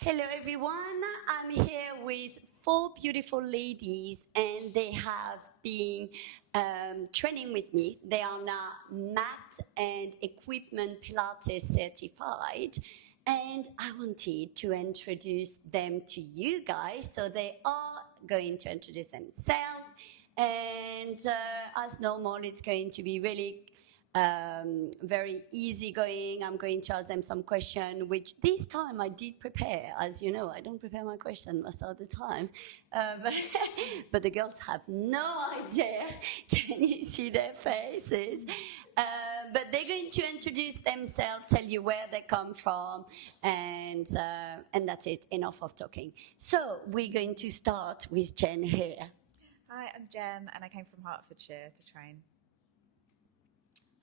Hello, everyone. I'm here with four beautiful ladies, and they have been training with me. They are now mat and equipment Pilates certified, and I wanted to introduce them to you guys. So they are going to introduce themselves, and as normal, it's going to be really very easygoing. I'm going to ask them some question, which this time I did prepare. As you know, I don't prepare my question most of the time, but, but the girls have no idea. Can you see their faces? But they're going to introduce themselves, tell you where they come from, and that's it. Enough of talking. So we're going to start with Jen here. Hi, I'm Jen, and I came from Hertfordshire to train.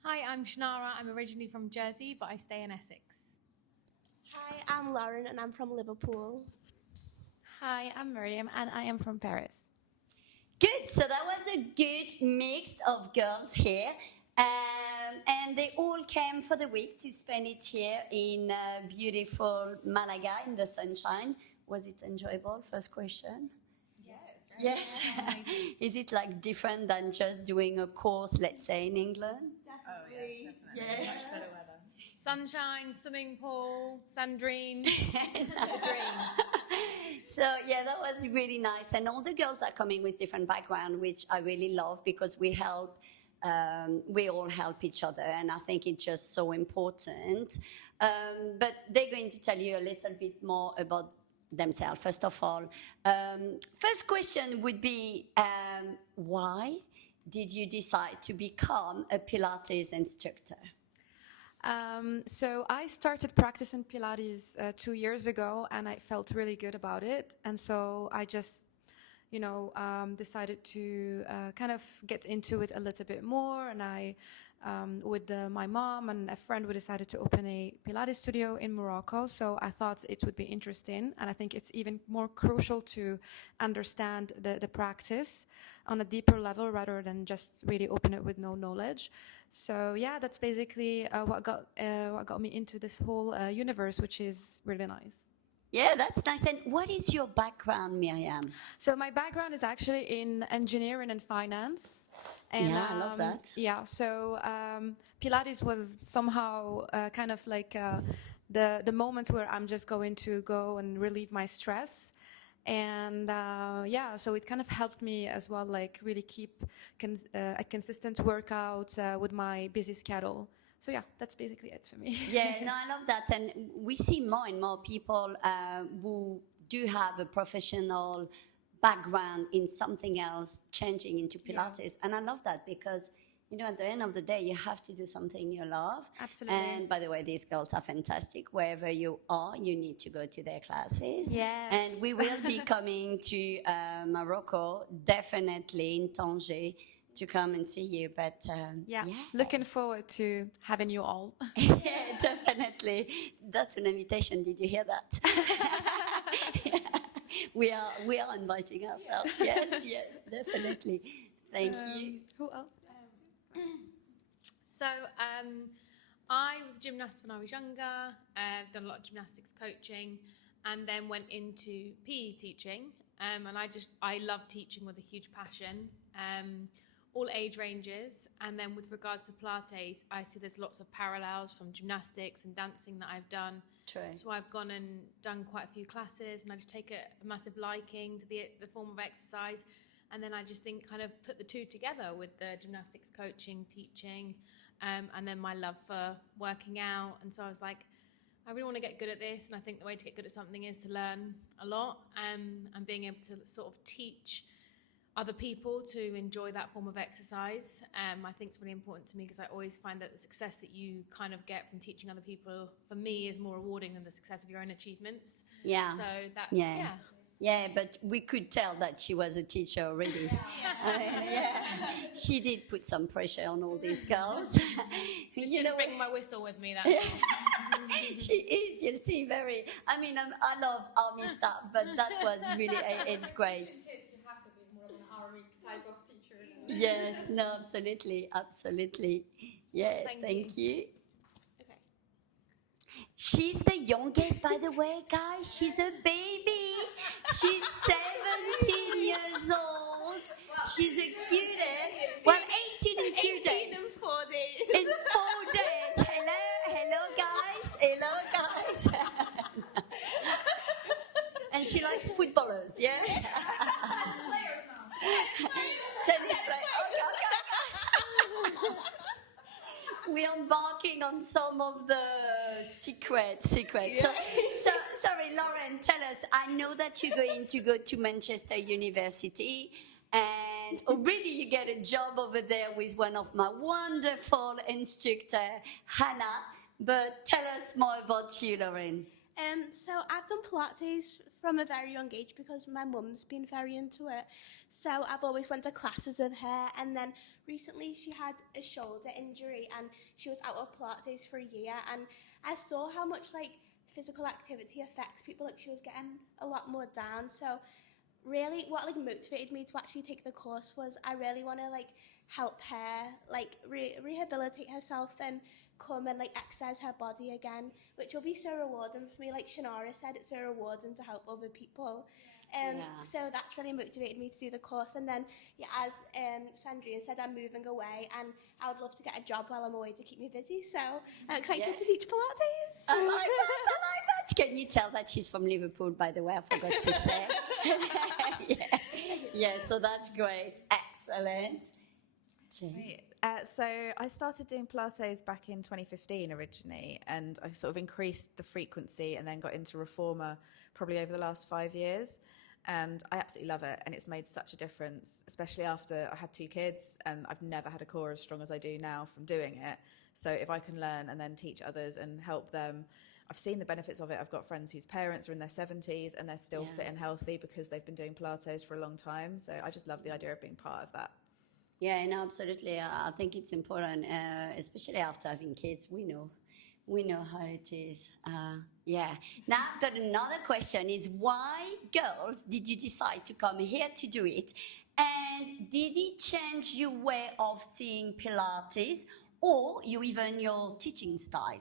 Hi, I'm Shanara. I'm originally from Jersey, but I stay in Essex. Hi, I'm Lauren and I'm from Liverpool. Hi, I'm Miriam and I am from Paris. Good, so that was a good mix of girls here. And they all came for the week to spend it here in beautiful Malaga in the sunshine. Was it enjoyable? First question. Yes. Is it like different than just doing a course, let's say, in England? Definitely. Much better weather. Sunshine, swimming pool, sandrine, the dream. So yeah, that was really nice. And all the girls are coming with different background, which I really love because we all help each other. And I think it's just so important. But they're going to tell you a little bit more about themselves. First of all, first question would be, why did you decide to become a Pilates instructor? So I started practicing Pilates 2 years ago, and I felt really good about it. And so I just, decided to kind of get into it a little bit more. And I, with my mom and a friend, we decided to open a Pilates studio in Morocco. So I thought it would be interesting. And I think it's even more crucial to understand the practice on a deeper level rather than just really open it with no knowledge. So yeah, that's basically what got me into this whole universe, which is really nice. Yeah, that's nice. And what is your background, Miriam? So my background is actually in engineering and finance. And, yeah, I love that. Yeah, so Pilates was somehow kind of like the moment where I'm just going to go and relieve my stress. And so it kind of helped me as well, like really keep a consistent workout with my busy schedule. So yeah, that's basically it for me. Yeah, no, I love that. And we see more and more people who do have a professional background in something else changing into Pilates. Yeah. And I love that because, at the end of the day, you have to do something you love. Absolutely. And by the way, these girls are fantastic. Wherever you are, you need to go to their classes. Yes. And we will be coming to Morocco, definitely in Tanger, to come and see you. But yeah, looking forward to having you all. Yeah, definitely. That's an invitation. Did you hear that? Yeah. We are inviting ourselves. Yes, definitely. Thank you. Who else? So I was a gymnast when I was younger. Done a lot of gymnastics coaching, and then went into PE teaching. And I love teaching with a huge passion. All age ranges, and then with regards to Pilates, I see there's lots of parallels from gymnastics and dancing that I've done. True. So I've gone and done quite a few classes, and I just take a massive liking to the form of exercise, and then I just think kind of put the two together with the gymnastics coaching, teaching, and then my love for working out. And so I was like, I really want to get good at this, and I think the way to get good at something is to learn a lot, and being able to sort of teach other people to enjoy that form of exercise. I think it's really important to me because I always find that the success that you kind of get from teaching other people, for me, is more rewarding than the success of your own achievements. Yeah. So that's, Yeah, but we could tell that she was a teacher already. Yeah. She did put some pressure on all these girls. Just didn't bring my whistle with me, that's all. She is, you see, very... I mean, I love army stuff, but that was really... It's great. Type of teacher. Yes, no, absolutely. Yeah, thank you. Okay. She's the youngest, by the the way, guys, she's a baby. She's 17 years old. She's the cutest. Well, 18 and 2 days. 18 and 4 days. In 4 days. Hello, guys. Hello, guys. And she likes footballers, yeah? Tennis player. Okay. We're embarking on some of the secrets. Yeah. So, sorry, Lauren, tell us. I know that you're going to go to Manchester University, and already you get a job over there with one of my wonderful instructor, Hannah. But tell us more about you, Lauren. So I've done Pilates from a very young age because my mum's been very into it. So I've always went to classes with her, and then recently she had a shoulder injury and she was out of Pilates for a year, and I saw how much like physical activity affects people. Like she was getting a lot more down. So really what like motivated me to actually take the course was I really want to like help her like rehabilitate herself and come and like exercise her body again, which will be so rewarding for me. Like Shannara said, it's so rewarding to help other people. So that's really motivated me to do the course. And then, yeah, as Sandrine said, I'm moving away and I would love to get a job while I'm away to keep me busy. So I'm excited to teach Pilates. I like that. Can you tell that she's from Liverpool, by the way? I forgot to say. Yeah, so that's great. Excellent. Right. So I started doing Pilates back in 2015 originally, and I sort of increased the frequency and then got into Reformer probably over the last 5 years. And I absolutely love it, and it's made such a difference, especially after I had 2 kids, and I've never had a core as strong as I do now from doing it. So if I can learn and then teach others and help them, I've seen the benefits of it. I've got friends whose parents are in their 70s and they're still fit and healthy because they've been doing Pilates for a long time. So I just love the idea of being part of that. Yeah, no, absolutely. I think it's important, especially after having kids. We know how it is. Yeah. Now I've got another question: is why, girls, did you decide to come here to do it? And did it change your way of seeing Pilates, or even your teaching style?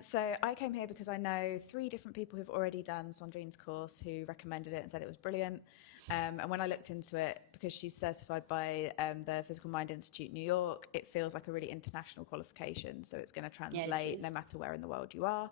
So I came here because I know 3 different people who've already done Sandrine's course who recommended it and said it was brilliant. And when I looked into it, because she's certified by the Physical Mind Institute New York, it feels like a really international qualification. So it's going to translate no matter where in the world you are.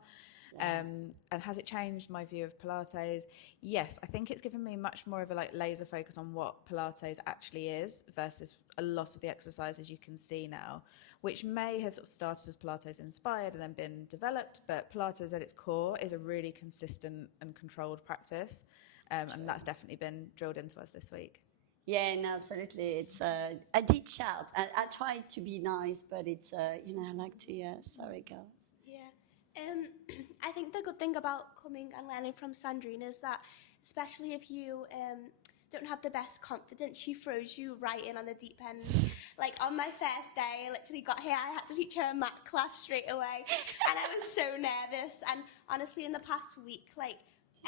Yeah. And has it changed my view of Pilates? Yes, I think it's given me much more of a like laser focus on what Pilates actually is versus a lot of the exercises you can see now, which may have sort of started as Pilates inspired and then been developed, but Pilates at its core is a really consistent and controlled practice. And that's definitely been drilled into us this week. Yeah, no, absolutely. It's I did shout. I tried to be nice, but it's I like to. Sorry, girls. Yeah, I think the good thing about coming and learning from Sandrine is that, especially if you don't have the best confidence, she throws you right in on the deep end. Like on my first day, I literally got here, I had to teach her a mat class straight away, and I was so nervous. And honestly, in the past week, like,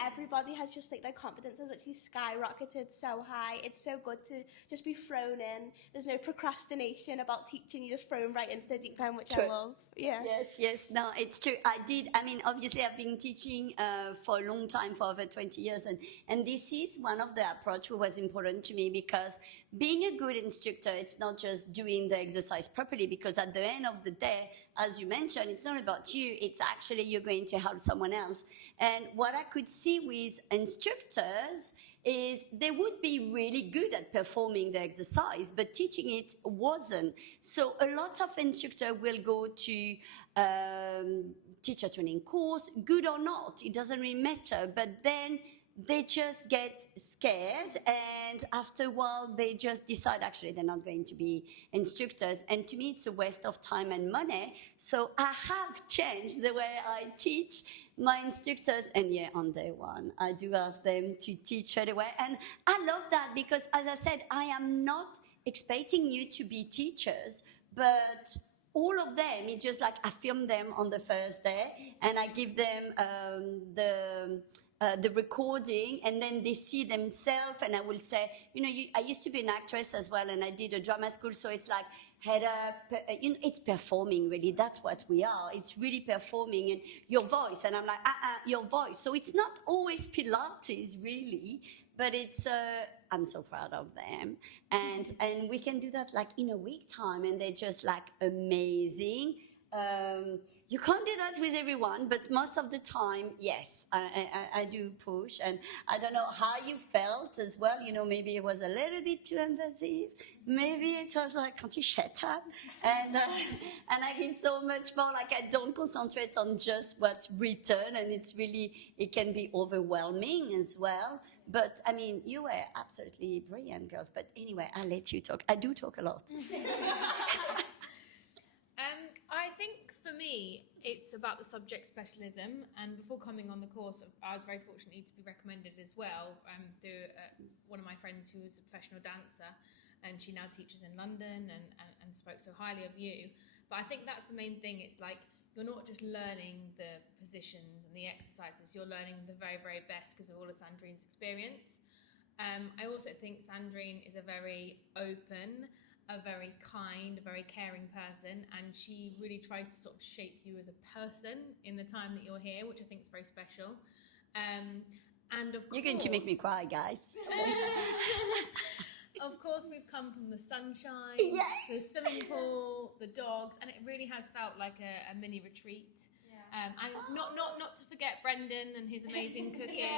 everybody has just like their confidence has actually skyrocketed so high. It's so good to just be thrown in. There's no procrastination about teaching. You just thrown right into the deep end, which I love. Yeah. Yes. No, it's true. Obviously I've been teaching for a long time, for over 20 years, and this is one of the approach that was important to me, because being a good instructor, it's not just doing the exercise properly, because at the end of the day, as you mentioned, it's not about you, it's actually you're going to help someone else. And what I could see with instructors is they would be really good at performing the exercise, but teaching it wasn't. So a lot of instructors will go to teacher training course, good or not, it doesn't really matter, but then they just get scared, and after a while they just decide actually they're not going to be instructors. And to me it's a waste of time and money. So I have changed the way I teach my instructors, and on day one I do ask them to teach straight away. And I love that, because as I said, I am not expecting you to be teachers, but all of them, it's just like I film them on the first day and I give them the recording, and then they see themselves, and I will say, I used to be an actress as well, and I did a drama school, so it's like head up, it's performing, really. That's what we are. It's really performing, and your voice, and I'm like, your voice. So it's not always Pilates, really, but it's, I'm so proud of them. And we can do that like in a week time, and they're just like amazing. You can't do that with everyone, but most of the time, yes, I do push. And I don't know how you felt as well. Maybe it was a little bit too invasive. Maybe it was like, can't you shut up? And I give so much more, like I don't concentrate on just what's written, and it can be overwhelming as well. But I mean, you were absolutely brilliant, girls. But anyway, I'll let you talk. I do talk a lot. I think for me, it's about the subject specialism. And before coming on the course, I was very fortunate to be recommended as well through one of my friends who was a professional dancer, and she now teaches in London and spoke so highly of you. But I think that's the main thing. It's like you're not just learning the positions and the exercises, you're learning the very, very best because of all of Sandrine's experience. I also think Sandrine is a very open, a very kind, a very caring person, and she really tries to sort of shape you as a person in the time that you're here, which I think is very special. And of course, you're going to make me cry, guys. Of course, we've come from the sunshine, yes, the swimming pool, the dogs, and it really has felt like a mini retreat. And not to forget Brendan and his amazing cooking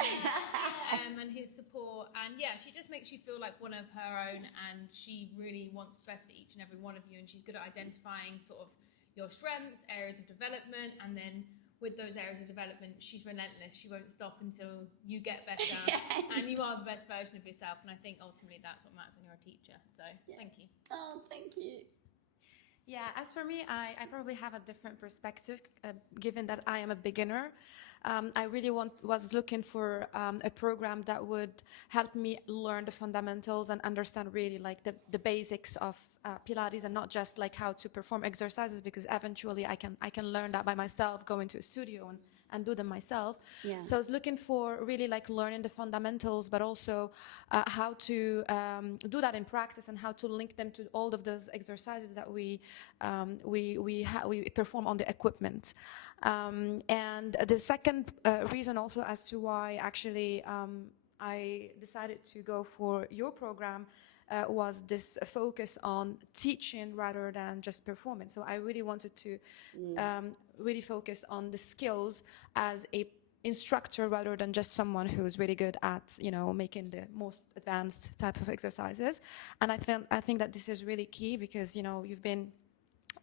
and his support. And yeah, she just makes you feel like one of her own, and she really wants the best for each and every one of you. And she's good at identifying sort of your strengths, areas of development, and then with those areas of development, she's relentless. She won't stop until you get better and you are the best version of yourself. And I think ultimately that's what matters when you're a teacher. So thank you. Oh, thank you. Yeah, as for me, I probably have a different perspective, given that I am a beginner. I really was looking for a program that would help me learn the fundamentals and understand really like the basics of Pilates, and not just like how to perform exercises, because eventually I can learn that by myself, go into a studio and do them myself. Yeah. So I was looking for really like learning the fundamentals, but also how to do that in practice, and how to link them to all of those exercises that we perform on the equipment. And the second reason also as to why actually I decided to go for your program was this focus on teaching rather than just performance. So I really wanted to really focus on the skills as a instructor rather than just someone who's really good at making the most advanced type of exercises. And I think that this is really key, because you've been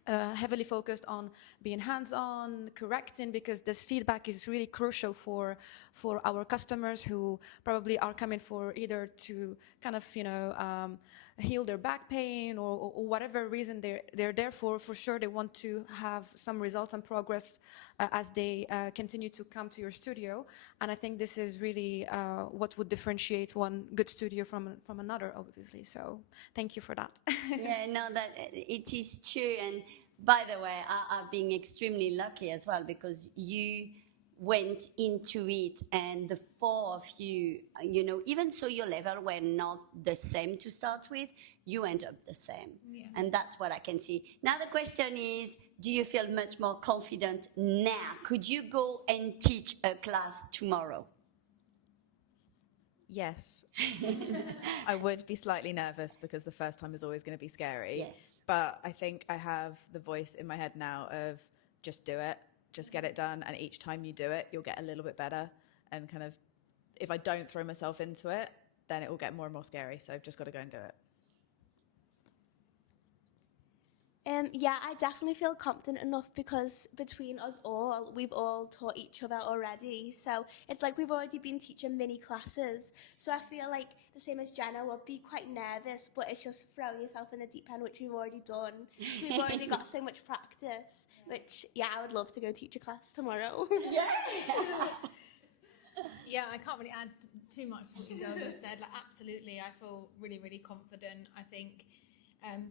heavily focused on being hands-on, correcting, because this feedback is really crucial for our customers who probably are coming for either to kind of heal their back pain or whatever reason they're there for. For sure, they want to have some results and progress as they continue to come to your studio. And I think this is really what would differentiate one good studio from another, obviously. So thank you for that. Yeah, no, that it is true. And by the way, I've been extremely lucky as well, because you went into it, and the four of you, even so your level were not the same to start with, you end up the same. Yeah. And that's what I can see. Now the question is, do you feel much more confident now? Could you go and teach a class tomorrow? Yes. I would be slightly nervous, because the first time is always going to be scary. Yes. But I think I have the voice in my head now of just do it, just get it done. And each time you do it, you'll get a little bit better. And kind of, if I don't throw myself into it, then it will get more and more scary. So I've just got to go and do it. Yeah, I definitely feel confident enough, because between us all, we've all taught each other already. So it's like we've already been teaching mini classes. So I feel like the same as Jenna would be quite nervous, but it's just throwing yourself in the deep end, which we've already done. So we've already got so much practice, which, yeah, I would love to go teach a class tomorrow. Yeah, I can't really add too much to what you girls have said. Like, absolutely, I feel really, really confident. I think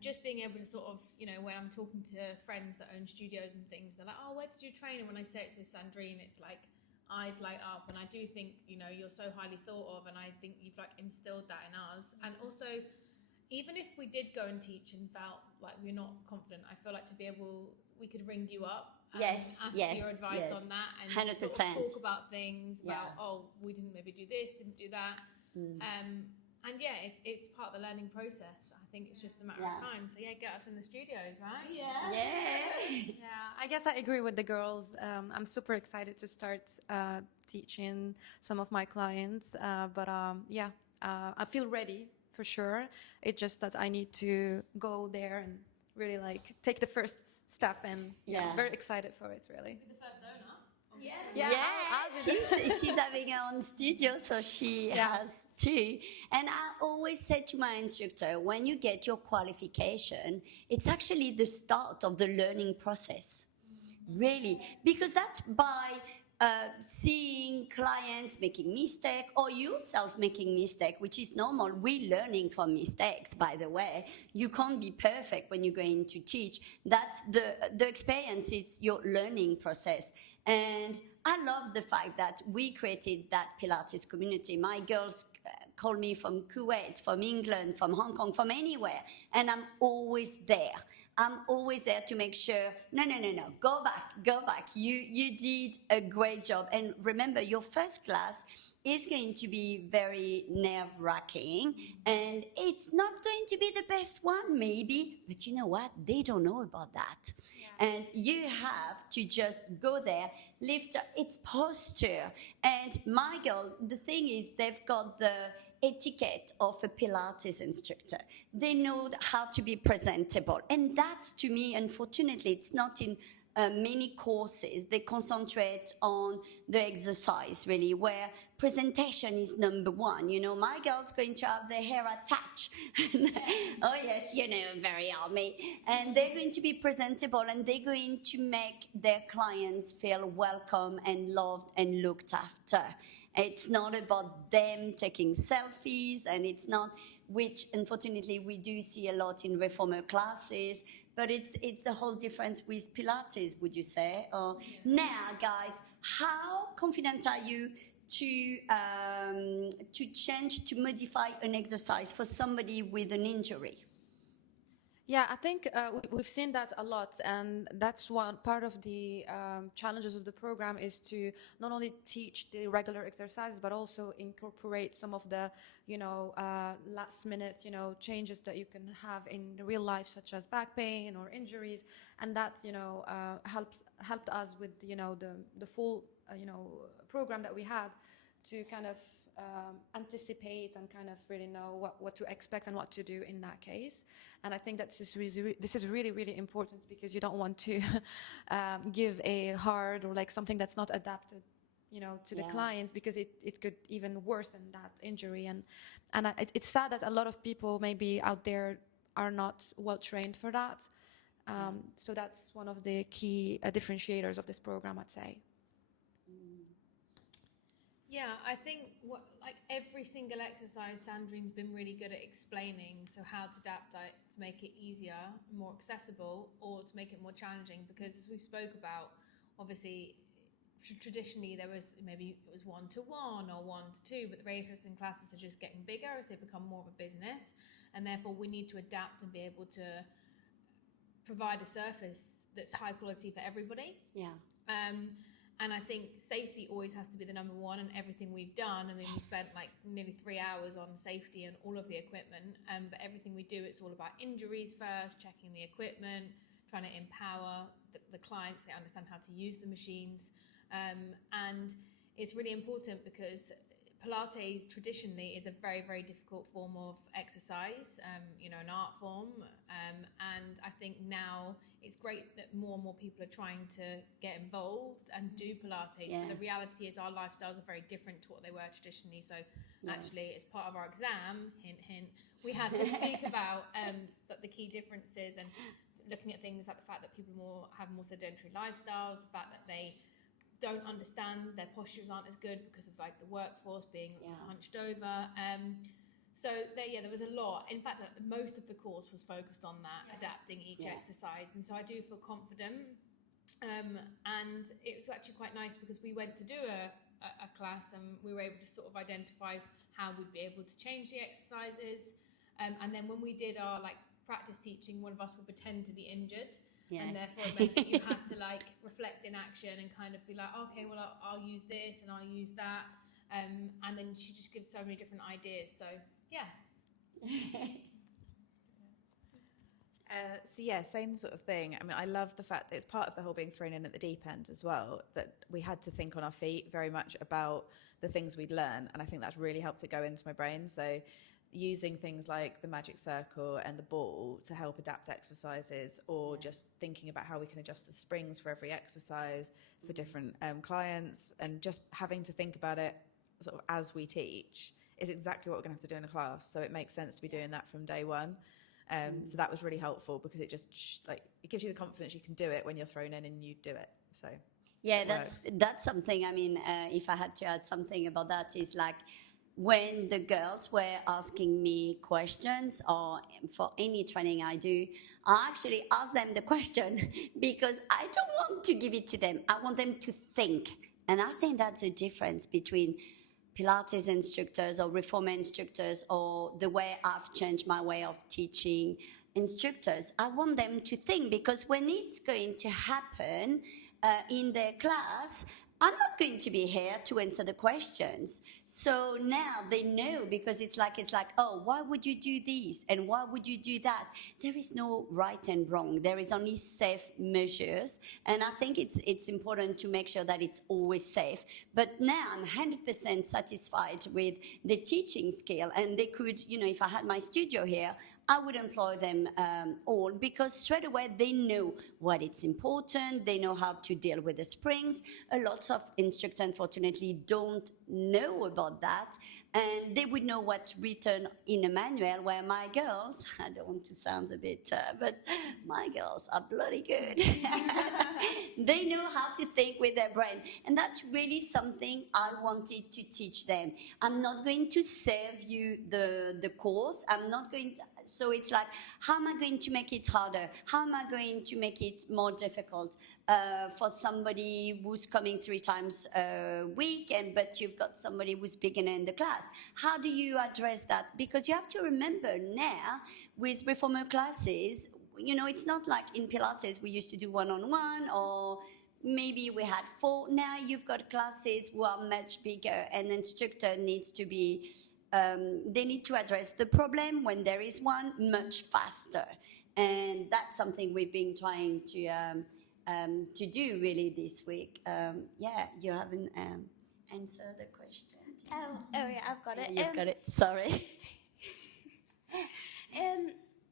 just being able to sort of, when I'm talking to friends that own studios and things, they're like, oh, where did you train? And when I say it's with Sandrine, it's like, eyes light up, and I do think, you know, you're so highly thought of, and I think you've like instilled that in us. And also, even if we did go and teach and felt like we're not confident, I feel like we could ring you up and Yes, ask yes, for your advice yes. on that, and 100%. sort of talk about things about, Yeah. oh, we didn't maybe do this, didn't do that. And yeah, it's part of the learning process. I think it's just a matter of Yeah. time. So yeah, get us in the studios, right? Yeah. Yeah. Yeah, I guess I agree with the girls. I'm super excited to start teaching some of my clients, but yeah, I feel ready for sure. It's just that I need to go there and really like take the first step, and yeah, Yeah. I'm very excited for it, really. Be the first owner. Yeah. Yeah, I'll she's having her own studio, so she has two. And I always say to my instructor, when you get your qualification, it's actually the start of the learning process. Really, because that's by seeing clients making mistake or yourself making mistake, which is normal. We learning from mistakes, by the way. You can't be perfect when you're going to teach. That's the experience. It's your learning process. And I love the fact that we created that Pilates community. My girls call me from Kuwait, from England, from Hong Kong, from anywhere, and I'm always there. I'm always there to make sure, no, go back. You did a great job. And remember, your first class is going to be very nerve-wracking, and it's not going to be the best one, maybe, but you know what? They don't know about that. And you have to just go there, lift up its posture. And my girl, the thing is, they've got the etiquette of a Pilates instructor. They know how to be presentable. And that, to me, unfortunately, it's not in many courses. They concentrate on the exercise, really, where presentation is number one. You know, my girl's going to have their hair attached. Oh, yes, you know, very army. And they're going to be presentable, and they're going to make their clients feel welcome and loved and looked after. It's not about them taking selfies, and it's not, which unfortunately we do see a lot in reformer classes, but it's the whole difference with Pilates, would you say? Now, guys, how confident are you to change, to modify an exercise for somebody with an injury? Yeah, I think we've seen that a lot, and that's one part of the challenges of the program, is to not only teach the regular exercises, but also incorporate some of the, you know, last minute, you know, changes that you can have in real life, such as back pain or injuries, and that, you know, helped us with, you know, the full, you know, program that we had to kind of anticipate and kind of really know what to expect and what to do in that case. And I think that this is really, really important, because you don't want to give a hard or like something that's not adapted, you know, to the clients, because it could even worsen that injury. And it's sad that a lot of people maybe out there are not well trained for that. So that's one of the key differentiators of this program, I'd say. Yeah, I think like every single exercise, Sandrine's been really good at explaining. So how to adapt it to make it easier, more accessible, or to make it more challenging. Because as we spoke about, obviously, traditionally there was maybe it was 1-to-1 or 1-to-2, but the weightlifting classes are just getting bigger as they become more of a business, and therefore we need to adapt and be able to provide a surface that's high quality for everybody. Yeah. And I think safety always has to be the number one in everything we've done. I mean, we spent like nearly 3 hours on safety and all of the equipment. But everything we do, it's all about injuries first, checking the equipment, trying to empower the clients, they understand how to use the machines. And it's really important because Pilates traditionally is a very, very difficult form of exercise, you know, an art form. And I think now it's great that more and more people are trying to get involved and do Pilates. Yeah. But the reality is our lifestyles are very different to what they were traditionally. So actually, as part of our exam, hint, hint, we had to speak about the key differences and looking at things like the fact that people have more sedentary lifestyles, the fact that they don't understand their postures aren't as good because of like the workforce being hunched over. So there was a lot. In fact, most of the course was focused on that, adapting each exercise. And so I do feel confident. And it was actually quite nice because we went to do a a class, and we were able to sort of identify how we'd be able to change the exercises. And then when we did our like practice teaching, one of us would pretend to be injured. Yeah. And therefore it meant that you had to like reflect in action and kind of be like, okay, well, I'll use this and I'll use that. And then she just gives so many different ideas. So yeah. So yeah, same sort of thing. I mean, I love the fact that it's part of the whole being thrown in at the deep end as well, that we had to think on our feet very much about the things we'd learn. And I think that's really helped it go into my brain. So using things like the magic circle and the ball to help adapt exercises, or just thinking about how we can adjust the springs for every exercise for different clients, and just having to think about it sort of as we teach is exactly what we're going to have to do in a class. So it makes sense to be doing that from day one. So that was really helpful, because it just it gives you the confidence you can do it when you're thrown in and you do it. So yeah, that's something. I mean, if I had to add something about that, is like when the girls were asking me questions, or for any training I do, I actually ask them the question because I don't want to give it to them. I want them to think. And I think that's the difference between Pilates instructors or reformer instructors, or the way I've changed my way of teaching instructors. I want them to think, because when it's going to happen in their class, I'm not going to be here to answer the questions. So now they know, because it's like, oh, why would you do this? And why would you do that? There is no right and wrong. There is only safe measures. And I think it's important to make sure that it's always safe. But now I'm 100% satisfied with the teaching skill. And they could, if I had my studio here, I would employ them all, because straight away they know what it's important. They know how to deal with the springs. A lot of instructors, unfortunately, don't know about that. And they would know what's written in a manual, where my girls, I don't want to sound a bit, but my girls are bloody good. They know how to think with their brain. And that's really something I wanted to teach them. I'm not going to save you the course. I'm not going to. So it's like, how am I going to make it harder? How am I going to make it more difficult for somebody who's coming 3 times a week, but you've got somebody who's beginner in the class? How do you address that? Because you have to remember now, with reformer classes, it's not like in Pilates we used to do one-on-one, or maybe we had 4. Now you've got classes who are much bigger, and the instructor needs to be they need to address the problem when there is one much faster. And that's something we've been trying to do really this week. Yeah, you haven't answered the question. Oh yeah, I've got it. Yeah, you've got it. Sorry.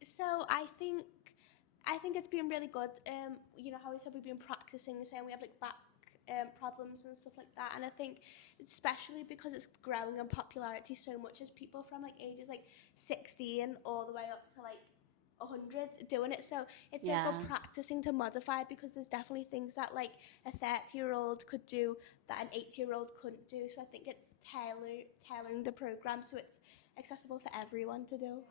So I think it's been really good. How we said we've been practicing, saying we have like back problems and stuff like that, and I think especially because it's growing in popularity so much, as people from like ages like 16 all the way up to like 100 doing it, so it's so good practicing to modify, because there's definitely things that like a 30-year-old could do that an 80-year-old couldn't do. So I think it's tailoring the program so it's accessible for everyone to do.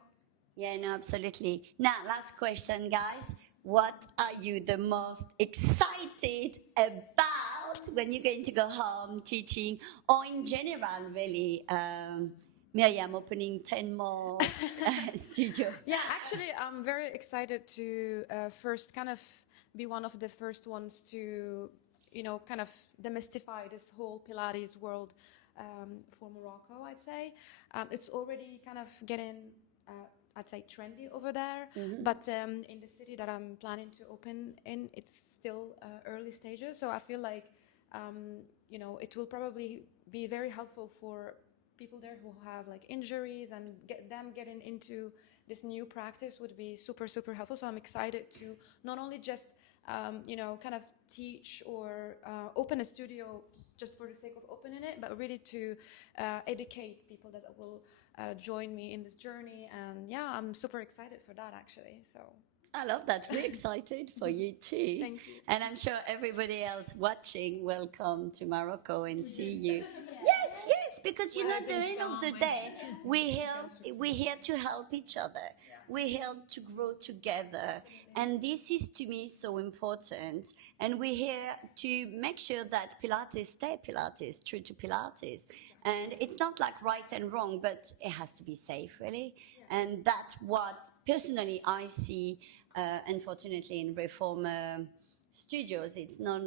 Yeah, no, absolutely. Now, last question, guys. What are you the most excited about when you're going to go home teaching, or in general, really? Miriam, opening 10 more studio. Yeah, actually, I'm very excited to first kind of be one of the first ones to, kind of demystify this whole Pilates world for Morocco, I'd say. It's already kind of getting... I'd say trendy over there, but in the city that I'm planning to open in, it's still early stages. So I feel like, it will probably be very helpful for people there who have like injuries, and getting into this new practice would be super, super helpful. So I'm excited to not only just, kind of teach or open a studio just for the sake of opening it, but really to educate people that will join me in this journey. And yeah, I'm super excited for that, actually. So I love that. We're excited for you too. Thank you. And I'm sure everybody else watching will come to Morocco and see you. Yes, because at the end of the day, we're here to help each other. we're here to grow together. And this is, to me, so important. And we're here to make sure that Pilates stay Pilates, true to Pilates. And it's not like right and wrong, but it has to be safe, really. And that's what, personally, I see, unfortunately, in reformer studios. It's not...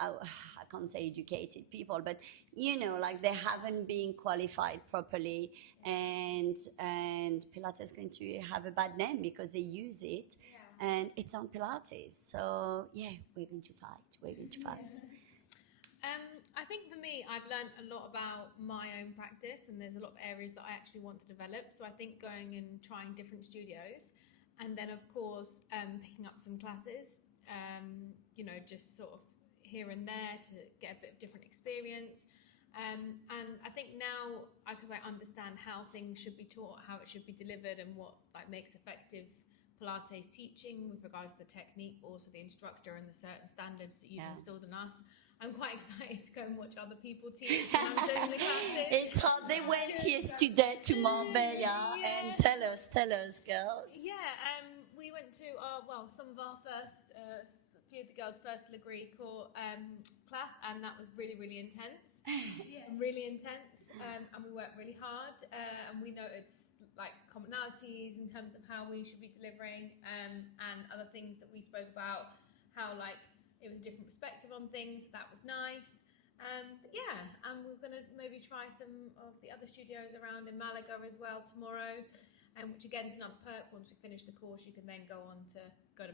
I can't say educated people, but like they haven't been qualified properly, and Pilates is going to have a bad name because they use it, and it's on Pilates. So yeah, we're going to fight. We're going to fight. I think for me, I've learned a lot about my own practice, and there's a lot of areas that I actually want to develop. So I think going and trying different studios, and then of course picking up some classes, just sort of here and there to get a bit of different experience. And I think now, because I understand how things should be taught, how it should be delivered, and what makes effective Pilates teaching with regards to the technique, but also the instructor and the certain standards that you've instilled in us, I'm quite excited to go and watch other people teach when I'm doing the classes. It's hard. They went yesterday to Marbella, and tell us, girls. Yeah, we went to some of our first. A few of the girls' first degree class, and that was really, really intense. Really intense, and we worked really hard, and we noticed commonalities in terms of how we should be delivering, and other things that we spoke about, how it was a different perspective on things. That was nice. And we're going to maybe try some of the other studios around in Malaga as well tomorrow, which again is another perk. Once we finish the course, you can then go to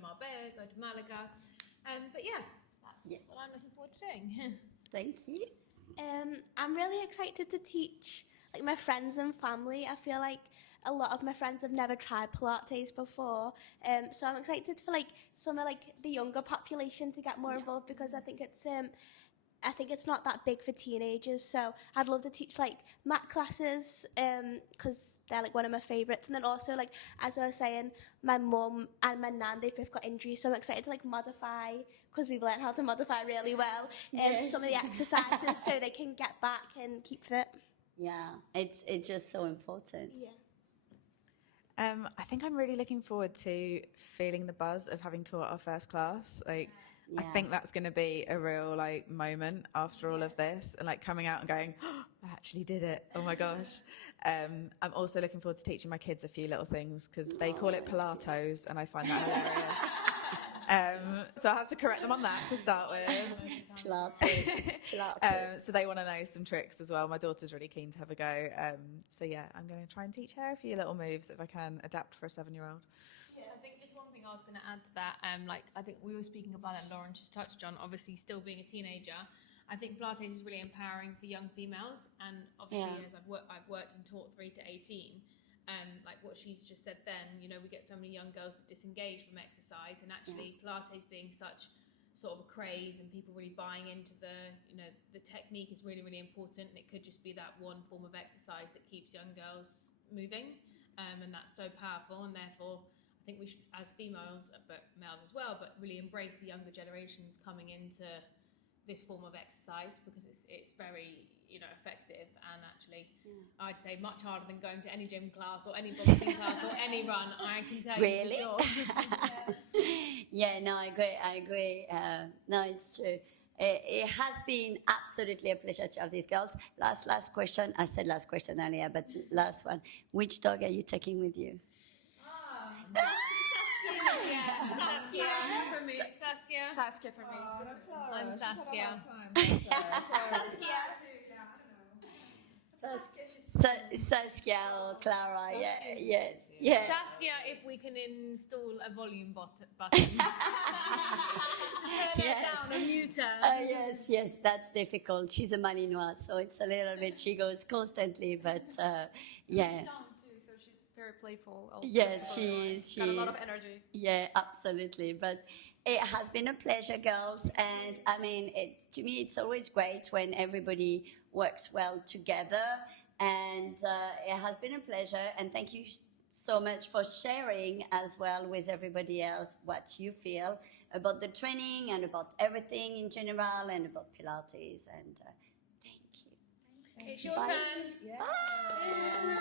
Marbella, go to Malaga. But that's what I'm looking forward to doing. Thank you. I'm really excited to teach my friends and family. I feel like a lot of my friends have never tried Pilates before, so I'm excited for some of the younger population to get more involved, because I think it's not that big for teenagers. So I'd love to teach mat classes, because they're one of my favourites. And then also as I was saying, my mum and my nan, they've both got injuries, so I'm excited to modify, because we've learned how to modify really well, some of the exercises so they can get back and keep fit. Yeah, it's just so important. I think I'm really looking forward to feeling the buzz of having taught our first class. I think that's going to be a real moment after all of this, and coming out and going, oh, I actually did it. Oh my gosh. I'm also looking forward to teaching my kids a few little things, because they call it Pilates, and I find that hilarious. So I'll have to correct them on that to start with. Pilates. So they want to know some tricks as well. My daughter's really keen to have a go. So I'm going to try and teach her a few little moves if I can adapt for a 7-year-old. I think just one thing I was going to add to that, I think we were speaking about it, Lauren just touched on, obviously still being a teenager, I think Pilates is really empowering for young females, and obviously as I've worked and taught 3 to 18, what she's just said then, we get so many young girls that disengage from exercise, and actually Pilates being such sort of a craze and people really buying into the technique is really, really important, and it could just be that one form of exercise that keeps young girls moving, and that's so powerful, and therefore I think we should, as females, but males as well, but really embrace the younger generations coming into this form of exercise, because it's very effective, and actually I'd say much harder than going to any gym class or any boxing class or any run, I can tell you for sure. Yeah, no, I agree. No, it's true. It has been absolutely a pleasure to have these girls. Last question. I said last question earlier, but last one. Which dog are you taking with you? Saskia for me. I'm Saskia. Saskia or Clara, yes. Saskia, if we can install a volume button. Turn it down and mute her. Yes, that's difficult. She's a Malinois, so it's a little bit, she goes constantly, but yeah. She's young too, so she's very playful also. Yes, so she's got a lot of energy. Yeah, absolutely. But it has been a pleasure, girls, and I mean, to me, it's always great when everybody works well together, and it has been a pleasure, and thank you so much for sharing as well with everybody else what you feel about the training and about everything in general and about Pilates, and thank you. It's your turn. Bye.